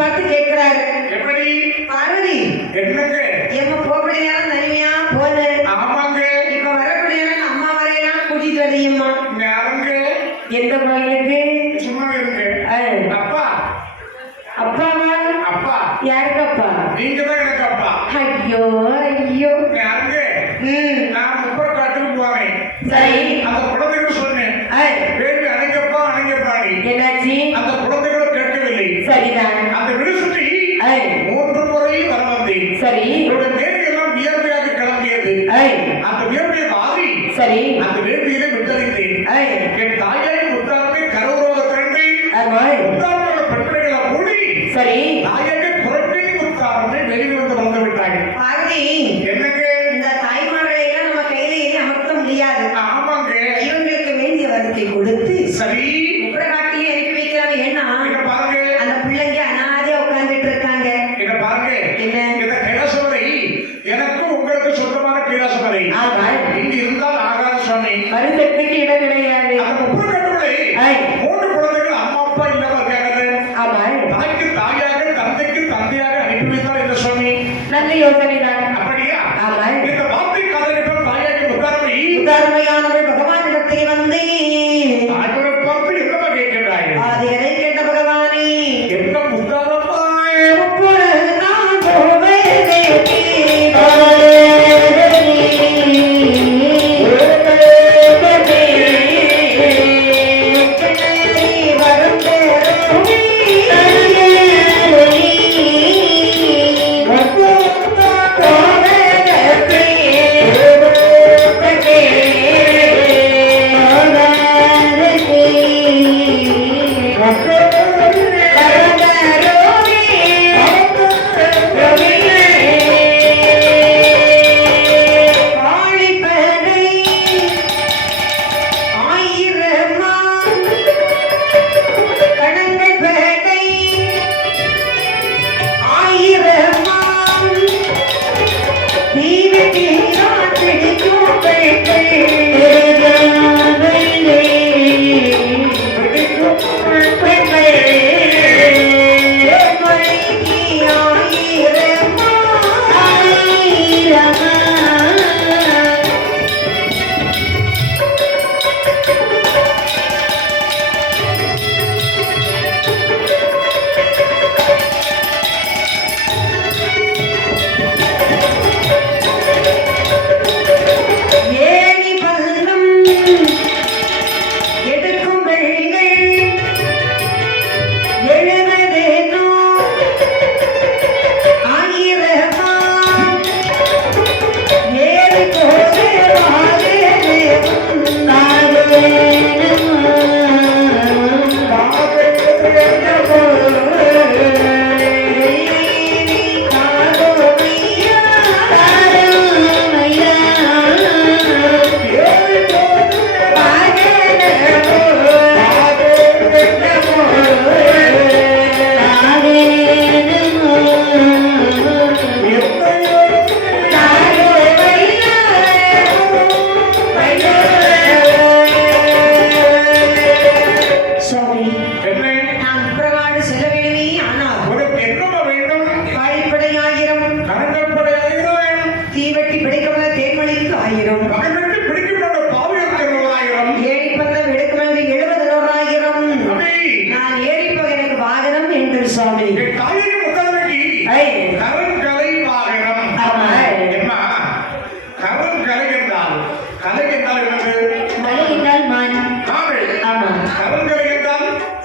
பார்த்து கேட்கிறாரு. எப்படி? பார்வதி என்னங்க? ஏமா போகக்கூடிய நேரம் தனிமையா போல. ஆமாங்க. இப்ப வரக்கூடிய நேரம் அம்மா வரையலாம் கூட்டிட்டு வரையுமா? யாருங்க? எந்த கோயிலுக்கு? சும்மா இருங்க. அப்பா. அப்பாவா? அப்பா. யாருக்கு அப்பா? நீங்க தான் எனக்கு அப்பா. ஐயோ ஐயோ. யாருங்க? நான் முப்பது காட்டுக்கு போறேன். சரி. அந்த குழந்தைகள் சொன்னேன். பேபி அணைங்கப்பா அணைங்கப்பாடி. என்னாச்சு? அந்த குழந்தைகளும் கேட்கவில்லை. சரிதான். அந்த விடு சுற்றி 3 முறை வர வந்தேன். சரி. என்னோட பேபி எல்லாம் வியர்வையாக கிளம்பியது. அந்த வியர்வையை மாறி சரி அந்த வேட்பியிலே விட்டறிந்தேன். என் தாயாரி முத்தாரமே கருவுரோக திரண்டு முத்தாரோட பெண்களை கூடி சரி தாயாரி புறப்பேறி முத்தாரமே வெளியிலிருந்து வந்து விட்டாங்க. பார்வதி என்னங்க? இந்த தாய்மார்களை எல்லாம் நம்ம கையில அமர்த்த முடியாது. ஆமாங்க. இவங்களுக்கு வேண்டிய வரத்தை கொடுத்து சரி உபரகாட்டிலே அனுப்பி வைக்கிறாங்க. ஏன்னா பாருங்க அந்த பிள்ளைங்க அனாதையா உட்கார்ந்துட்டு இருக்காங்க. என்ன பாருங்க என்ன இந்த கைலாசவரை எனக்கு உங்களுக்கு சொந்தமான கைலாசவரை இங்க இருந்தால் ஆகாத சுவாமி மருந்தத்துக்கு இடம் கிடையாது. அந்த முப்பது கட்டுகளை 3 குழந்தைகள் அம்மா அப்பா இல்லாம இருக்காங்க. தாய்க்கு தாயாக தந்தைக்கு தந்தையாக அனுப்பி வைத்தால் இந்த சுவாமி நல்ல யோசனை தான். அப்படியா? இந்த வார்த்தை காதலிப்ப தாயாகி உதாரமையானவள் பகவானிடத்தில் வந்து தாய்களை பார்த்து என்னமா கேட்கின்றாய்? அது எதை கேட்ட பகவானே? என்ன முத்தாரமாய் நான் போவேனே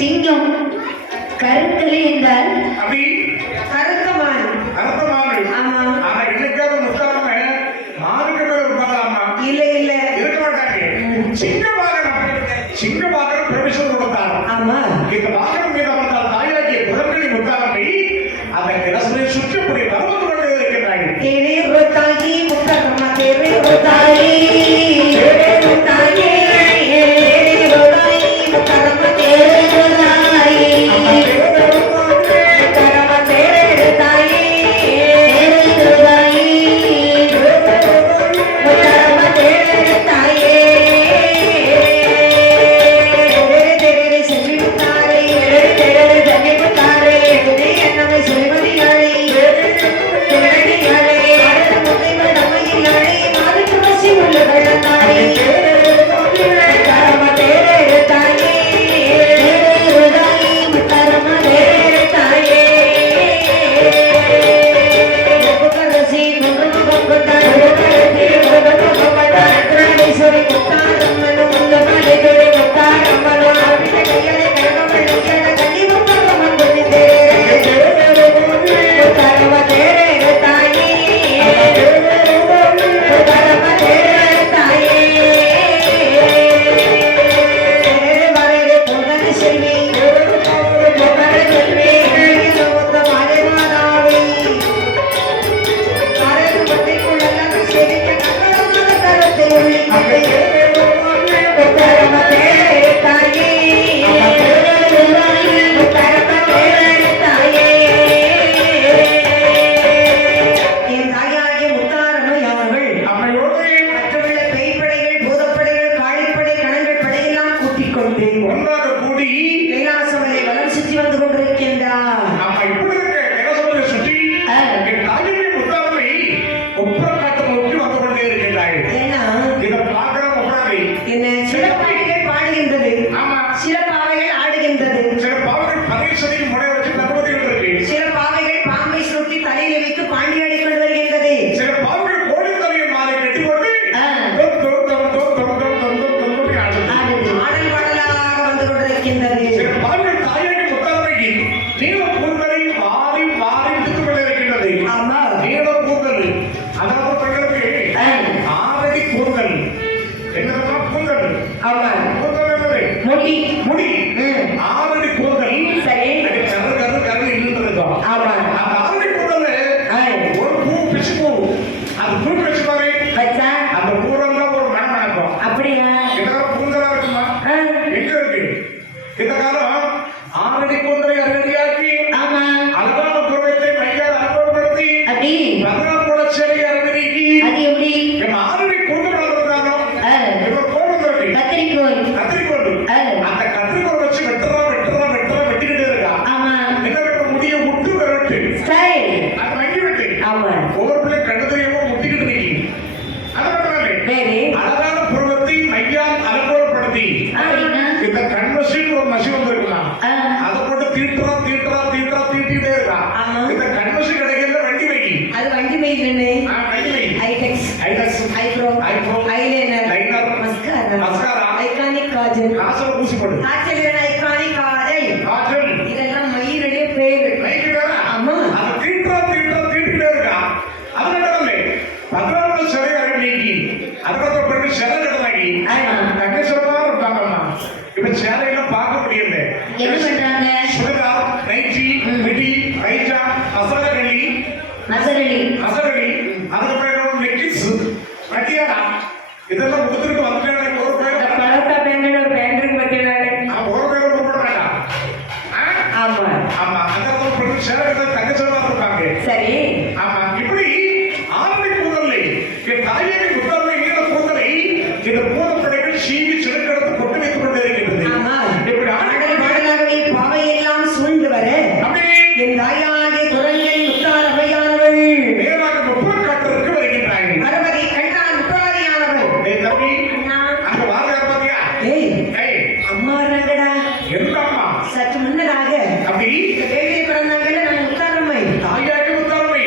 சிங்கம் கருத்தலி என்றால் அப்படி கருத்தமான் கருத்தமான். ஆமா. ஆனா இன்னைக்காவது முத்தாம மார்க்க மேல இருப்பாங்களாமா? இல்ல இல்ல இருக்க மாட்டாங்க. சிங்க வாகனம் பிரவேசம் கொடுத்தார். ஆமா. இந்த வாகனம் மீது அமர்ந்தால் தாயாகிய குழந்தை முத்தாமை அந்த கிரசனை சுற்றப்படி வரவது கொண்டு இருக்கின்றார்கள். தேவே முத்தாகி முத்தம்மா தேவே முத்தாகி தேவே முத்தாகி முடி முடி ம். 6 அடி கூந்தல் சரி அது கரு கரு கரு இழுத்து இருக்கும். ஆமா அந்த 6 அடி கூந்தல்ல ஆ, ஒரு பூ பிச்சு பூ அது பூ பிச்சு பாரு வச்சா அந்த பூரம்ல ஒரு மனம் நடக்கும். அப்படியா இதெல்லாம் கூந்தலா இருக்குமா ஆ, எங்க இருக்கு இந்த காலம் 6 அடி கூந்தலை அரையடியாக்கி ஆமா அழகான புறத்தை மையால் அனுபவப்படுத்தி அப்படி 14 போல சேவை அரைவதிக்கு அது எப்படி 6 அடி கூந்தல் வளர்ந்தானோ ஆ, இவர் கோபம் தோட்டி கத்திரிக்கோல் கத்திரிக்கோடு ஆ, அந்த கத்திரிக்கோள் வச்சு வெட்டிக்கிட்டே இருக்கா. ஆமா என்ன வெட்ட முடிய விட்டு விரட்டு ஸ்டைல் அது வங்கி வெட்டு ஆமா ஒவ்வொரு பிள்ளை கண்ணு தெரியாம முட்டிக்கிட்டு நிக்கி அது மட்டும் இல்லை வேறு அழகான புருவத்தை மையால் அலங்கோலப்படுத்தி அப்படின்னா இந்த கண்மசின்னு ஒரு மசி வந்திருக்கலாம் ஆ, அதை போட்டு தீட்டிக்கிட்டே இருக்கா. ஆமா. இந்த கண்மசி கிடைக்கிறத வண்டி வைக்கி அது வண்டி மெயின்னு வண்டி வை Eyetex Eyetex eyebrow eyebrow eyeliner liner mascara mascara iconic kajal காசல ஊசி போடு ஆச்சரியமான ஐகானிக் காஜல் காஜல் இதெல்லாம் மயிலுடைய பேரு லைக்கு வேற ஆமா அதை தீட்டிக்கிட்டே இருக்கா. அது மட்டும் இல்லை 14 சிலை அரை நீக்கி அதுக்கப்புறம் பிறகு சிலை கடலாகி ஆமா. தங்கேஸ்வரமா இருப்பாங்கம்மா. இப்ப சேலையெல்லாம் பார்க்க முடியல. என்ன பண்றாங்க சுடிதார், நைட்டி, மிடி, பைஜா, அசரகளி, நசரலி அதுக்கப்புறம் என்னோட நெக்லஸ், வட்டியாடா இதெல்லாம் கொடுத்துட்டு வந்துட்டேன். ஒரு பேர் பழக்க பேண்ட் ஒரு பேண்ட் இருக்கு பத்தியாடே ஒரு பேர் கூப்பிட வேண்டாம். ஆமா ஆமா அந்த பிறகு சேலை கட்ட தங்கேஸ்வரமா இருப்பாங்க. சரி ஆமா இப்படி 6 அடி கூந்தலை என் தாயகை முத்தாமை நீல கூந்தலை இந்த பூதப்படைகள் சீவி சிறுக்கெடுத்து கொண்டு வைத்துக் கொண்டே இருக்கின்றது. ஆமா இப்படி ஆடல் பாடலாகவே பாவையெல்லாம் சூழ்ந்து வர அப்படியே என் தாயாகிய குரங்கை முத்தார் அவையானவள் நேராக முப்பற்காட்டிற்கு வருகின்றார்கள். மறுபடி கண்டான் முத்தாரியானவள் ஏய் தம்பி அண்ணா அங்க வாங்க பாத்தியா? ஏய் ஏய் அம்மா வர்றாங்கடா என்னம்மா சற்று முன்னதாக அப்படி இந்த வேலையை பிறந்தாங்கல்ல நம்ம முத்தாரம்மை தாயாகி முத்தாமை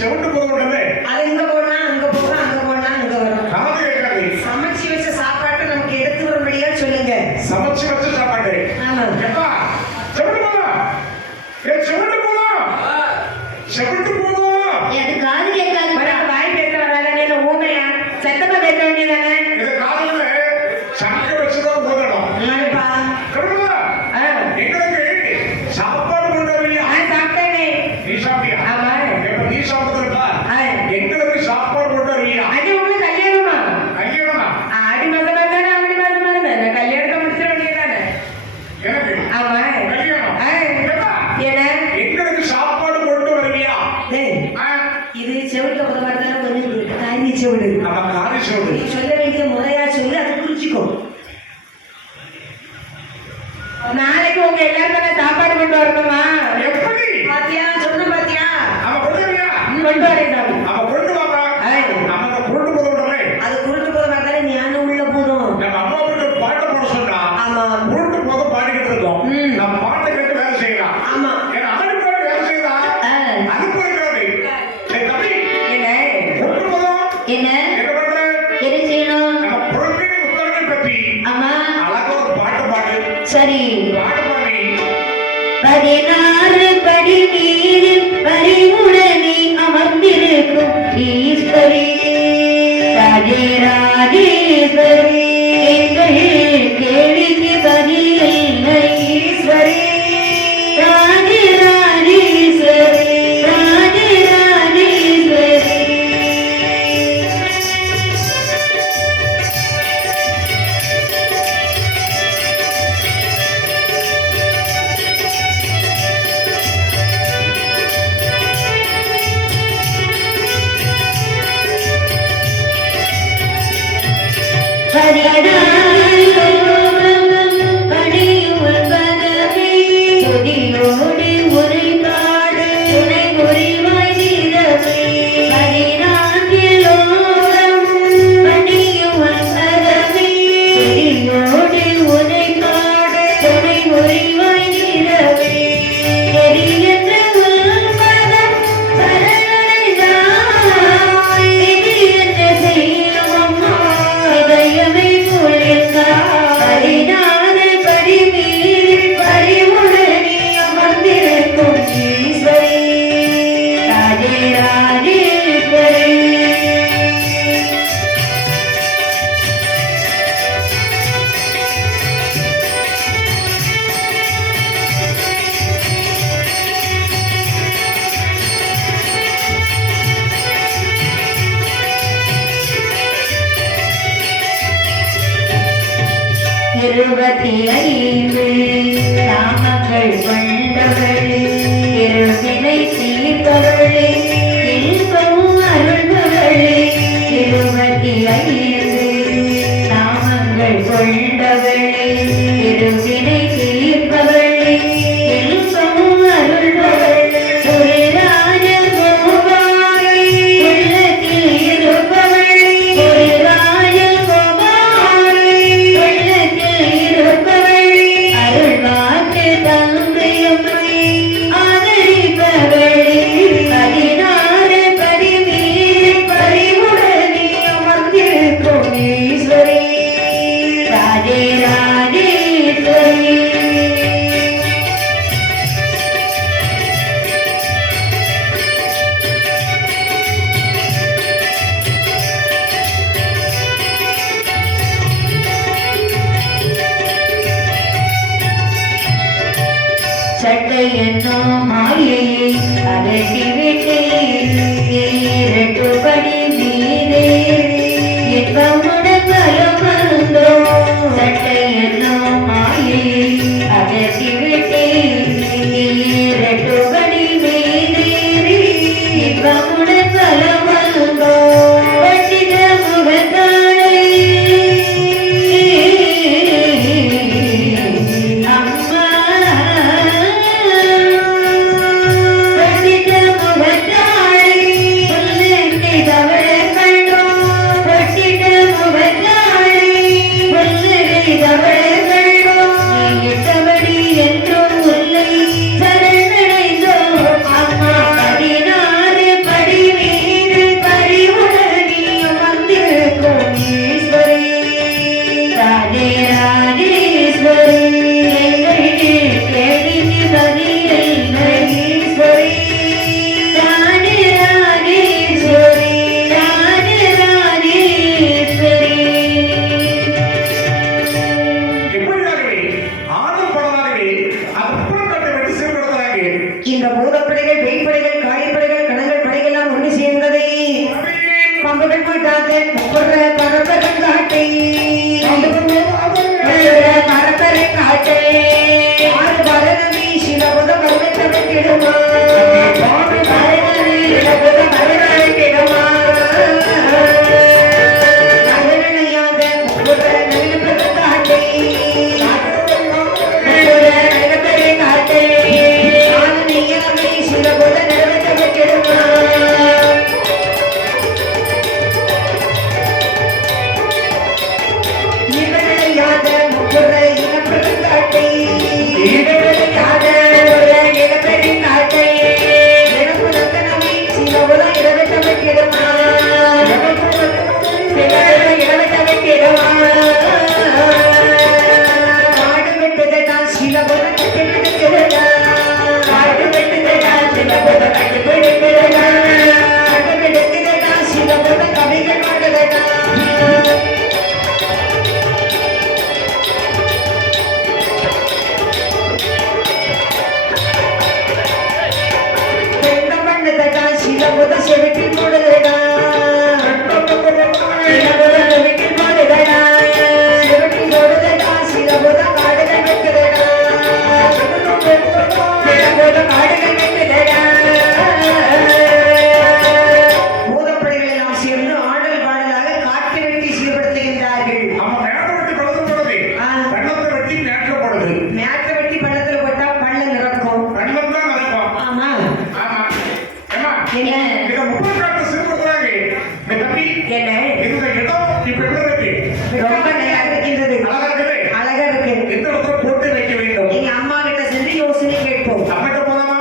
செவட்டு போதும் அது இங்க போனா அங்க போகும், அங்க போனா அங்க வரும். காது கேட்காது. சமைச்சு வச்ச சாப்பாட்டை நமக்கு எடுத்து வரும்படியா சொல்லுங்க. சமைச்சு வச்ச சாப்பாடு ஆமா. எப்பா செவட்டு போதும். செவட்டு போதும். செவட்டு போதும். அது காது கேட்காது. வாய் பேச வராத ஊமையா சத்தமா பேச வேண்டியதானே? இது காதுல சமைக்க வச்சுதான் போதணும். இல்லப்பா. கருடா, எங்களுக்கு சாப்பாடு கொண்டு வரலையா? சாப்பிட்டேனே. நீ சாப்பிட்டியா? ஆமா. எப்ப நீ சாப்பிடுறா? எங்களுக்கு சாப்பாடு கொண்டு வரலையா? அது உங்களுக்கு கல்யாணமா? கல்யாணமா? ஆடி மாசம் தானே, ஆவணி மாசம் தானே, கல்யாணத்தை முடிச்சிட வேண்டியதானே? எனக்கு ஆமா. கல்யாணம். எப்பா? என்ன? எங்களுக்கு சாப்பாடு கொண்டு வரலையா? இது செவிட்டு போத மாதிரி தானே கொஞ்சம் இருக்கு. காய்ச்சி செவிடு. நம்ம காரி சோடு. நீ சொல்ல வேண்டிய முறையா சொல்லி அதை குறிச்சிக்கோ. நாளைக்கு உங்க எல்லாருக்கும் சாப்பாடு கொண்டு வரணுமா? எப்படி? பாத்தியா, சொன்ன பாத்தியா? அவன் கொண்டு வரலையா? கொண்டு வரேன் சாமி. அவன் கொண்டு வாப்பா. நம்ம அந்த கொண்டு போதும்ல. அது குருட்டு போத மாதிரி தானே ஞானம் உள்ள போதும். நம்ம அம்மா வீட்டு பாட்டை போட சொன்னா ஆமா. உருட்டு போதும் பாடிக்கிட்டு இருக்கோம். நம்ம பாட்டை கேட்டு வேலை செய்யலாம். ஆமா. ஏன்னா அதுக்கு போய் வேலை செய்தா அதுக்கு போயிருக்காரு. சரி தம்பி, என்ன உருட்டு போதும் என்ன என்ன பண்ற? என்ன செய்யணும்? நம்ம பொருட்களை உத்தரங்கள் பற்றி ஆமா அழகா ஒரு பாட்டு பாடு. சரி. பாட்டு பாடி 16 படி நீரில் பரிவுடனே அமர்ந்திருக்கும் ஈஸ்வரி ராஜேஸ்வரி எங்கள் கேள்விக்கு பதிலில்லை ஈஸ்வரி ராஜேஸ்வரி ராஜேஸ்வரி. இருபத்தி 25 நாமங்கள் கொண்டவளே இருவினை தீர்ப்பவளே இன்பமும் அருள்பவளே 25 நாமங்கள் கொண்டவளே இருவினை தீர்ப்பவளே இன்பமும் அருள்பவளே சுரராஜ கோபாலை உள்ளத்தில் இருப்பவளே சுரராஜ கோபாலை உள்ளத்தில் இருப்பவளே அருள்வாக்கு தந்தையம்மை ஆதரிப்பவளே 16 படிமீறி பரிவுடனே அமர்ந்திருக்கும் ஈஸ்வரி ராஜேஸ்வரி. சட்டை என்னும் மாயையை அகற்றிவிட்டு இரட்டுபடி மீதே இன்பமுடன் கலம் வந்தோம். சட்டை என்னும் மாயையை அகற்றிவிட்டு இரட்டுபடி மீதே இன்பமுடன் கலம் வந்தோம். பண்டித முகத்தாளை அம்மா பண்டித முகத்தாளை ஒரு இனப்பெருங்காட்டை ஈடுபடுத்தாத ஒரு இனப்பெருங்காட்டை எனக்கு ரத்தனமே சில உலக இடவெட்ட வைக்கிடுமா இடவெட்ட வைக்கிடுமா காடு வெட்டுதடா சில உலக கட்டி பிடிக்கிறதா காடு வெட்டுதடா சில உலக கட்டி பிடிக்கிறதா கட்டி பிடிக்கிறதா சில உலக கவிகள் மாடுதடா சிலபுத செவிட்டில் போடுதடா சிலபுத செவிட்டில் போடுதடா செவிட்டில் போடுதடா சிலபுத காடுகள் வெட்டுதடா சிலபுத காடுகள் வெட்டுதடா பூதப்படைகள் எல்லாம் சேர்ந்து ஆடல் பாடலாக காட்டு வெட்டி சீர்படுத்துகின்றார்கள் மேட்டை வெட்டி பள்ளத்துல போட்டா பள்ளம் நிறக்கும் ஆமா என்ன என்ன ரொம்ப நல்லா இருக்கின்றது அழகா இருக்கு போட்டு வைக்க வேண்டும். எங்க அம்மா கிட்ட சென்று யோசனை கேட்போம் அப்பட்ட போலாமா?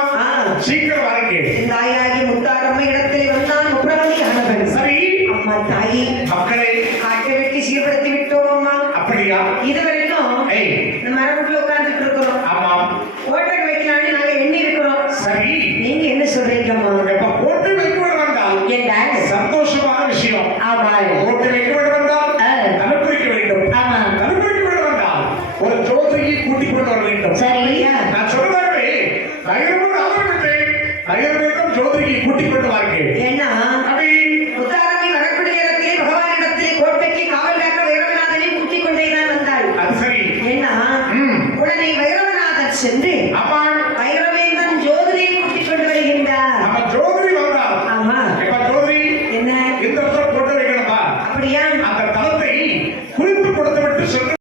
சீக்கிரம் வாருங்க. தாயாகி முத்தாரம்மை இடத்தில் வந்தான் முப்ரவதி ஆனவன் சரி அம்மா தாயி மக்களை காட்டை வெட்டி சீர்படுத்தி விட்டோம் அம்மா அப்படியா? இதுவரைக்கும் ஏய் இந்த மரபுக்குள்ள உட்கார்ந்துட்டு இருக்கிறோம் ஆமாம் ஓட்டல் வைக்கலாம்னு நாங்க எண்ணி இருக்கிறோம் சரி நீங்க என்ன சொல்றீங்கம்மா இப்ப போட்டு வைக்க வேண்டும் என்றால் என்ன சந்தோஷமான விஷயம். ஆமா போட்டு வைக்க வேண்டும் என்றால் கலப்புரிக்க வேண்டும். ஆமா கலப்புரிக்க வேண்டும் என்றால் ஒரு ஜோதியை கூட்டிக் கொண்டு வர வேண்டும். சரியா நான் சொன்னதாகவே நகரமும் ஆரம்பித்தேன். நகரத்திற்கும் ஜோதியை கூட்டிக் கொண்டு வாருங்கள். ஏன்னா அப்படி முத்தாரம்மை வரக்கூடிய இடத்திலே பகவானிடத்திலே கோட்டைக்கு காவல் காக்க வைரவநாதனை கூட்டிக் கொண்டே தான் வந்தாள் அது சரி. ஏன்னா உடனே வைரவநாதன் சென்று அம்மா